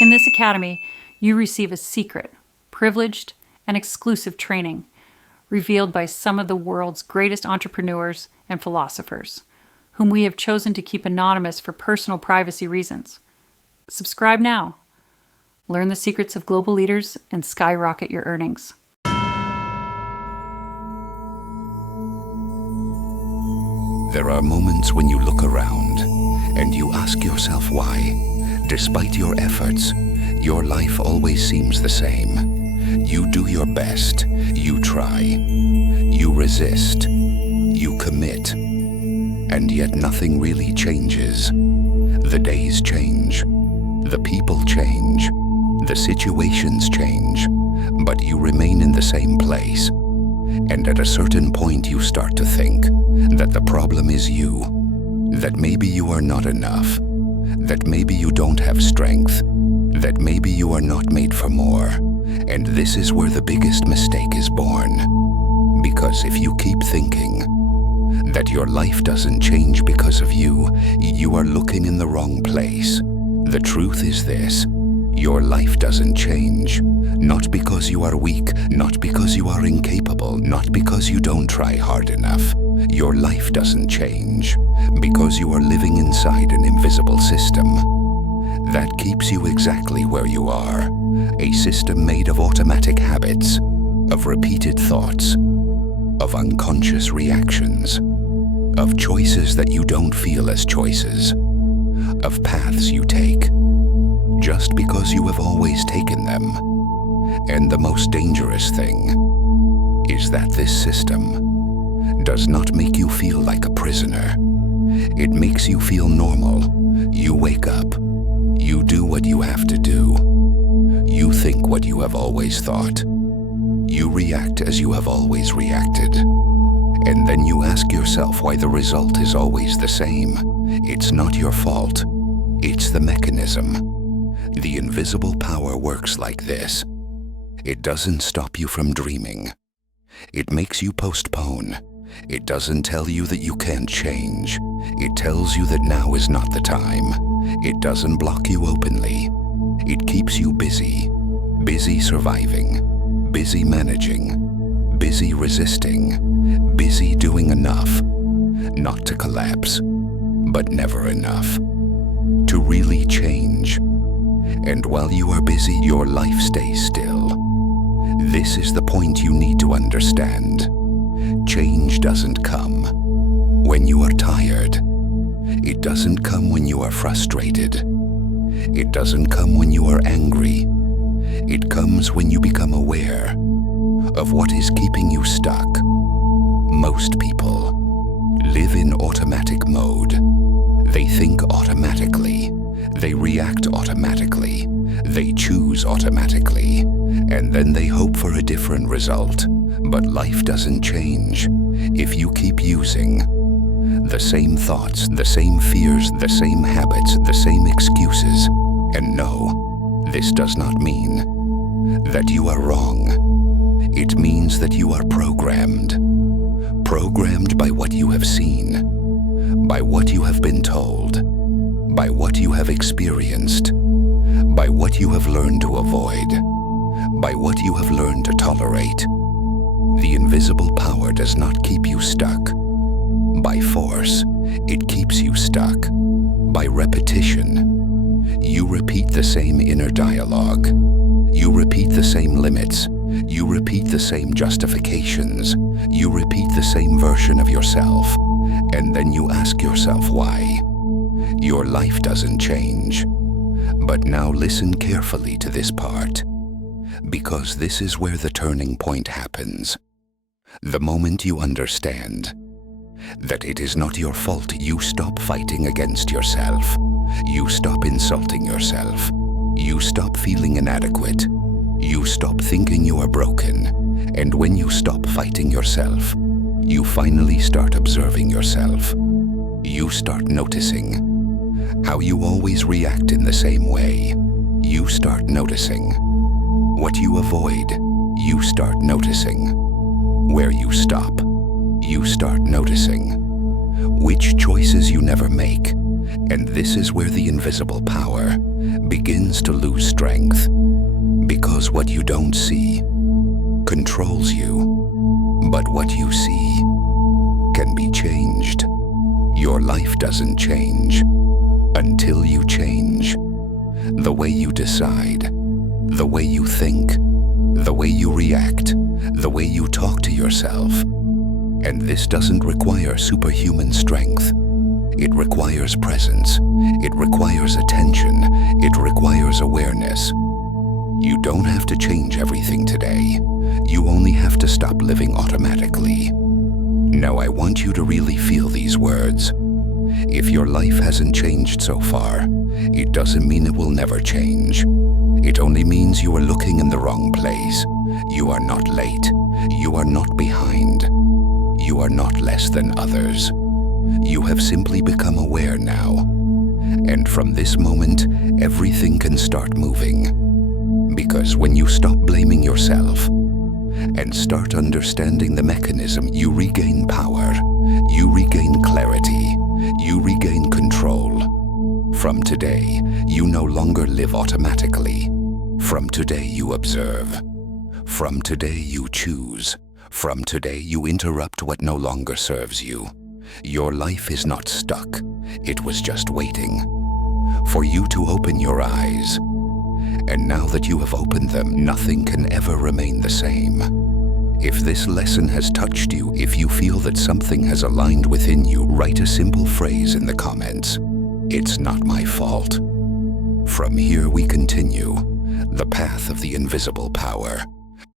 In this academy, you receive a secret, privileged, and exclusive training revealed by some of the world's greatest entrepreneurs and philosophers, whom we have chosen to keep anonymous for personal privacy reasons. Subscribe now. Learn the secrets of global leaders and skyrocket your earnings. There are moments when you look around and you ask yourself why, despite your efforts, your life always seems the same. You do your best, you try, you resist, you commit, and yet nothing really changes. The days change, the people change, the situations change, but you remain in the same place. And at a certain point you start to think that the problem is you, that maybe you are not enough, that maybe you don't have strength, that maybe you are not made for more. And this is where the biggest mistake is born. Because if you keep thinking that your life doesn't change because of you, you are looking in the wrong place. The truth is this: your life doesn't change, not because you are weak, not because you are incapable, not because you don't try hard enough. Your life doesn't change because you are living inside an invisible system that keeps you exactly where you are. A system made of automatic habits, of repeated thoughts, of unconscious reactions, of choices that you don't feel as choices, of paths you take just because you have always taken them. And the most dangerous thing is that this system does not make you feel like a prisoner. It makes you feel normal. You wake up. You do what you have to do. You think what you have always thought. You react as you have always reacted. And then you ask yourself why the result is always the same. It's not your fault. It's the mechanism. The invisible power works like this. It doesn't stop you from dreaming. It makes you postpone. It doesn't tell you that you can't change. It tells you that now is not the time. It doesn't block you openly. It keeps you busy. Busy surviving. Busy managing. Busy resisting. Busy doing enough. Not to collapse, but never enough to really change. And while you are busy, your life stays still. This is the point you need to understand. Change doesn't come when you are tired. It doesn't come when you are frustrated. It doesn't come when you are angry. It comes when you become aware of what is keeping you stuck. Most people live in automatic mode. They think automatically. They react automatically. They choose automatically. And then they hope for a different result. But life doesn't change if you keep using the same thoughts, the same fears, the same habits, the same excuses. And no, this does not mean that you are wrong. It means that you are programmed. Programmed by what you have seen, by what you have been told, by what you have experienced, by what you have learned to avoid, by what you have learned to tolerate. The invisible power does not keep you stuck by force. It keeps you stuck by repetition. You repeat the same inner dialogue. You repeat the same limits. You repeat the same justifications. You repeat the same version of yourself. And then you ask yourself why. Your life doesn't change. But now listen carefully to this part, because this is where the turning point happens. The moment you understand that it is not your fault, you stop fighting against yourself. You stop insulting yourself. You stop feeling inadequate. You stop thinking you are broken. And when you stop fighting yourself, you finally start observing yourself. You start noticing how you always react in the same way. You start noticing what you avoid. You start noticing where you stop. You start noticing which choices you never make. And this is where the invisible power begins to lose strength, because what you don't see controls you, but what you see can be changed. Your life doesn't change until you change. The way you decide, the way you think, the way you react, the way you talk to yourself. And this doesn't require superhuman strength. It requires presence. It requires attention. It requires awareness. You don't have to change everything today. You only have to stop living automatically. Now I want you to really feel these words. If your life hasn't changed so far, it doesn't mean it will never change. It only means you are looking in the wrong place. You are not late. You are not behind. You are not less than others. You have simply become aware now. And from this moment, everything can start moving. Because when you stop blaming yourself and start understanding the mechanism, you regain power, you regain clarity, you regain control. From today, you no longer live automatically. From today, you observe. From today, you choose. From today, you interrupt what no longer serves you. Your life is not stuck. It was just waiting for you to open your eyes. And now that you have opened them, nothing can ever remain the same. If this lesson has touched you, if you feel that something has aligned within you, write a simple phrase in the comments. It's not my fault. From here we continue, the path of the invisible power.